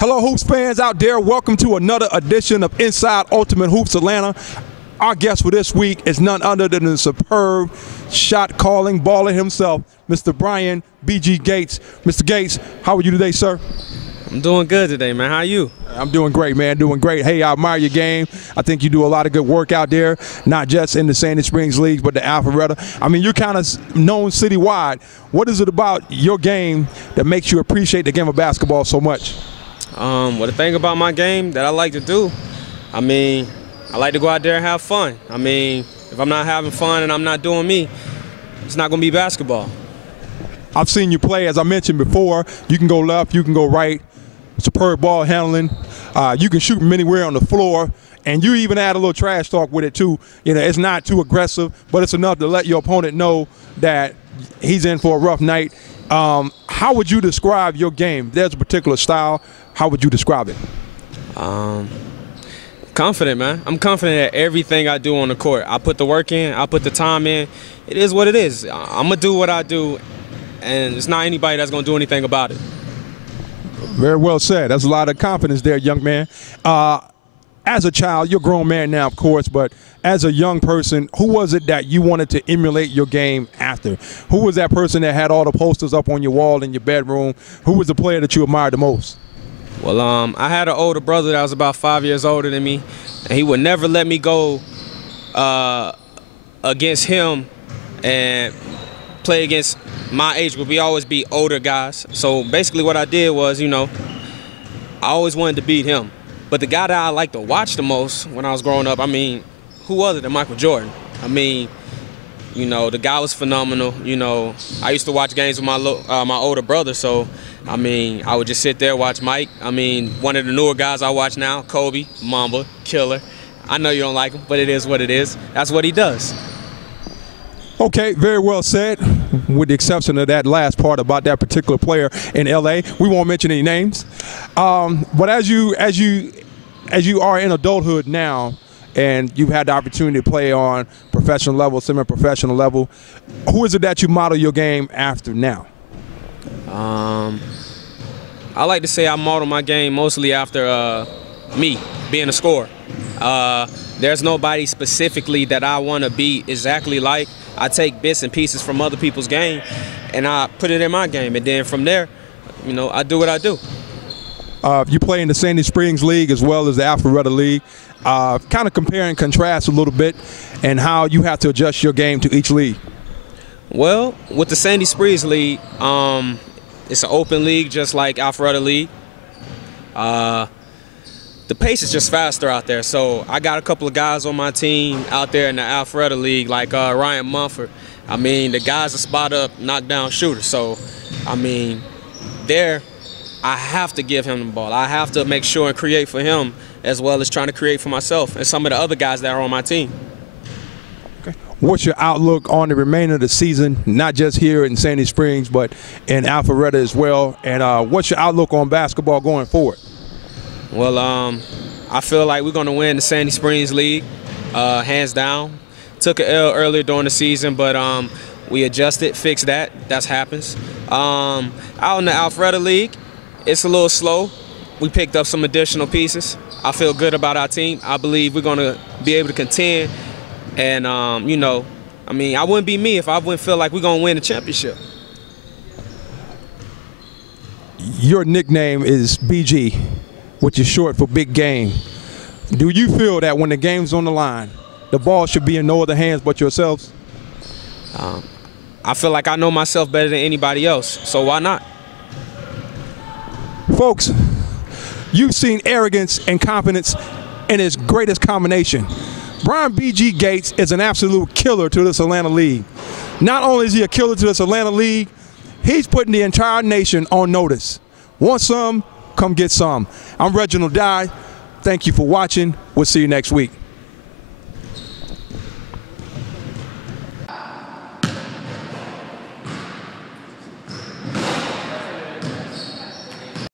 Hello, Hoops fans out there. Welcome to another edition of Inside Ultimate Hoops Atlanta. Our guest for this week is none other than the superb shot-calling baller himself, Mr. Bryan B.G. Gates. Mr. Gates, how are you today, sir? I'm doing good today, man. How are you? I'm doing great, man. Doing great. Hey, I admire your game. I think you do a lot of good work out there, not just in the Sandy Springs League, but the Alpharetta. I mean, you're kind of known citywide. What is it about your game that makes you appreciate the game of basketball so much? Well, the thing about my game that I like to do, I like to go out there and have fun. If I'm not having fun and I'm not doing me, it's not going to be basketball. I've seen you play, as I mentioned before. You can go left, you can go right. Superb ball handling. You can shoot from anywhere on the floor, and you even add a little trash talk with it too. You know, it's not too aggressive, but it's enough to let your opponent know that he's in for a rough night. How would you describe your game? There's a particular style. How would you describe it? Confident, man. I'm confident at everything I do on the court. I put the work in. I put the time in. It is what it is. I'm going to do what I do, and it's not anybody that's going to do anything about it. Very well said. That's a lot of confidence there, young man. As a child, you're a grown man now, of course, but as a young person, who was it that you wanted to emulate your game after? Who was that person that had all the posters up on your wall in your bedroom? Who was the player that you admired the most? Well, I had an older brother that was about 5 years older than me, and he would never let me go against him and play against my age group. We always beat older guys. So basically what I did was, I always wanted to beat him. But the guy that I liked to watch the most when I was growing up, who other than Michael Jordan? The guy was phenomenal. I used to watch games with my older brother, so I would just sit there, watch Mike. One of the newer guys I watch now, Kobe, Mamba, Killer. I know you don't like him, but it is what it is. That's what he does. Okay, very well said. With the exception of that last part about that particular player in LA, we won't mention any names. But as you are in adulthood now, and you've had the opportunity to play on professional level, semi-professional level, who is it that you model your game after now? I like to say I model my game mostly after me being a scorer. There's nobody specifically that I want to be exactly like. I take bits and pieces from other people's game, and I put it in my game. And then from there, I do what I do. You play in the Sandy Springs League as well as the Alpharetta League. Kind of compare and contrast a little bit and how you have to adjust your game to each league. Well, with the Sandy Springs League, it's an open league just like Alpharetta League. The pace is just faster out there, so I got a couple of guys on my team out there in the Alpharetta League, like Ryan Mumford. The guy's a spot-up, knockdown shooter, so, there, I have to give him the ball. I have to make sure and create for him as well as trying to create for myself and some of the other guys that are on my team. Okay. What's your outlook on the remainder of the season, not just here in Sandy Springs, but in Alpharetta as well? And what's your outlook on basketball going forward? Well, I feel like we're going to win the Sandy Springs League, hands down. Took an L earlier during the season, but we adjusted, fixed that. That happens. Out in the Alpharetta League, it's a little slow. We picked up some additional pieces. I feel good about our team. I believe we're going to be able to contend. And, I wouldn't be me if I wouldn't feel like we're going to win the championship. Your nickname is BG, which is short for big game. Do you feel that when the game's on the line, the ball should be in no other hands but yourselves? I feel like I know myself better than anybody else, so why not? Folks, you've seen arrogance and confidence in its greatest combination. Bryan B.G. Gates is an absolute killer to this Atlanta League. Not only is he a killer to this Atlanta League, he's putting the entire nation on notice. Want some? Come get some. I'm Reginald. Thank you for watching. We'll see you next week.